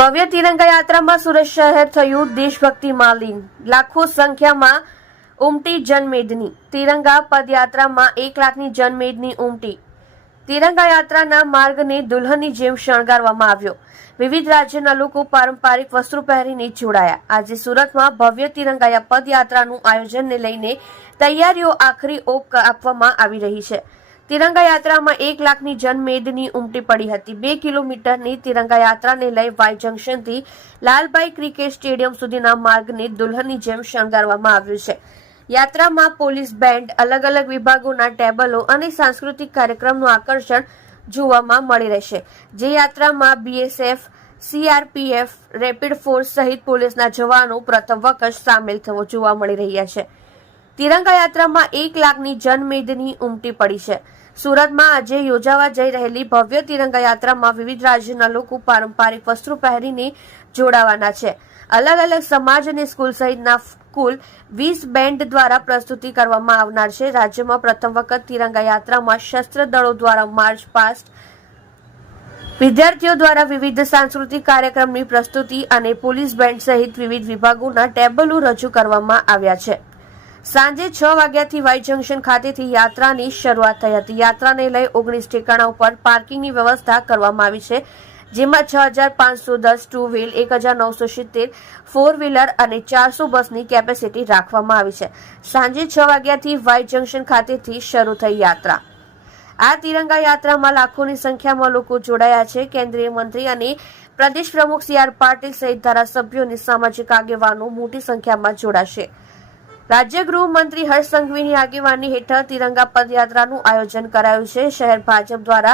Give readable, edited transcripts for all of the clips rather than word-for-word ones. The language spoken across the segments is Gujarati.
ભવ્ય તિરંગા યાત્રામાં સુરત શહેર થયું દેશભક્તિમાં લીન. લાખો સંખ્યામાં ઉમટી જનમેદની. તિરંગા પદયાત્રામાં 1 લાખની જનમેદની ઉમટી. તિરંગા યાત્રાના માર્ગને દુલ્હનની જેમ શણગારવામાં આવ્યો. વિવિધ રાજ્યના લોકો પારંપરિક વસ્ત્રો પહેરીને જોડાયા. આજે સુરતમાં ભવ્ય તિરંગા પદયાત્રાનું આયોજનને લઈને તૈયારીઓ આખરી ઓપ આપવામાં આવી રહી છે. તિરંગા યાત્રામાં 1 લાખની જનમેદની ઉમટી પડી હતી. 2 કિલોમીટરની તિરંગા યાત્રાને લઈ વાય જંકશનથી લાલભાઈ ક્રિકેટ સ્ટેડિયમ સુધીના માર્ગને દુલ્હનની જેમ શણગારવામાં આવ્યું છે. યાત્રામાં પોલીસ બેન્ડ, અલગ અલગ વિભાગોના ટેબલો અને સાંસ્કૃતિક કાર્યક્રમનું આકર્ષણ જોવામાં મળી રહેશે. જે યાત્રામાં બીએસએફ, સીઆરપીએફ, રેપિડ ફોર્સ સહિત પોલીસના જવાનો પ્રથમ વખત સામેલ થવો જોવા મળી રહ્યા છે. તિરંગા યાત્રામાં 1 લાખની જનમેદની ઉમટી પડી છે. સુરતમાં આજે યોજાવા જઈ રહેલી ભવ્ય તિરંગા યાત્રામાં વિવિધ રાજ્યના લોકો પારંપરિક વસ્ત્રો પહેરીને જોડાવાના છે. અલગ અલગ સમાજ અને સ્કૂલ સહિતના કુલ 20 બેન્ડ દ્વારા પ્રસ્તુતિ કરવામાં આવનાર છે. રાજ્યમાં પ્રથમ વખત તિરંગા યાત્રામાં સશસ્ત્ર દળો દ્વારા માર્ચ પાસ્ટ, વિદ્યાર્થીઓ દ્વારા વિવિધ સાંસ્કૃતિક કાર્યક્રમની પ્રસ્તુતિ અને પોલીસ બેન્ડ સહિત વિવિધ વિભાગોના ટેબલો રજૂ કરવામાં આવ્યા છે. સાંજે 6 વાગ્યાથી વાય જંકશન ખાતેથી યાત્રાની શરૂઆત થઈ હતી. યાત્રાને લઈ 19 ઠેકાણા ઉપર પાર્કિંગની વ્યવસ્થા કરવામાં આવી છે, જેમાં 6510 ટુ વ્હીલ, 1970 ફોર વ્હીલર અને 400 બસની કેપેસિટી રાખવામાં આવી છે. સાંજે 6 વાગ્યાથી વાય જંકશન ખાતેથી શરૂ થઈ યાત્રા. આ તિરંગા યાત્રામાં લાખોની સંખ્યામાં લોકો જોડાયા છે. કેન્દ્રીય મંત્રી અને પ્રદેશ પ્રમુખ CR પાટીલ સહિત ધારાસભ્યો અને સામાજિક આગેવાનો મોટી સંખ્યામાં જોડાશે. રાજ્ય ગૃહમંત્રી હર્ષ સંઘવીની આગેવાની હેઠળ તિરંગા પદયાત્રાનું આયોજન કરાયું છે. શહેર ભાજપ દ્વારા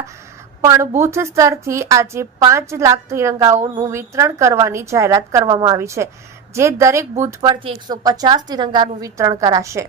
પણ બૂથ સ્તરથી આજે 5 લાખ તિરંગાઓનું વિતરણ કરવાની જાહેરાત કરવામાં આવી છે, જે દરેક બૂથ પરથી 150 તિરંગાનું વિતરણ કરાશે.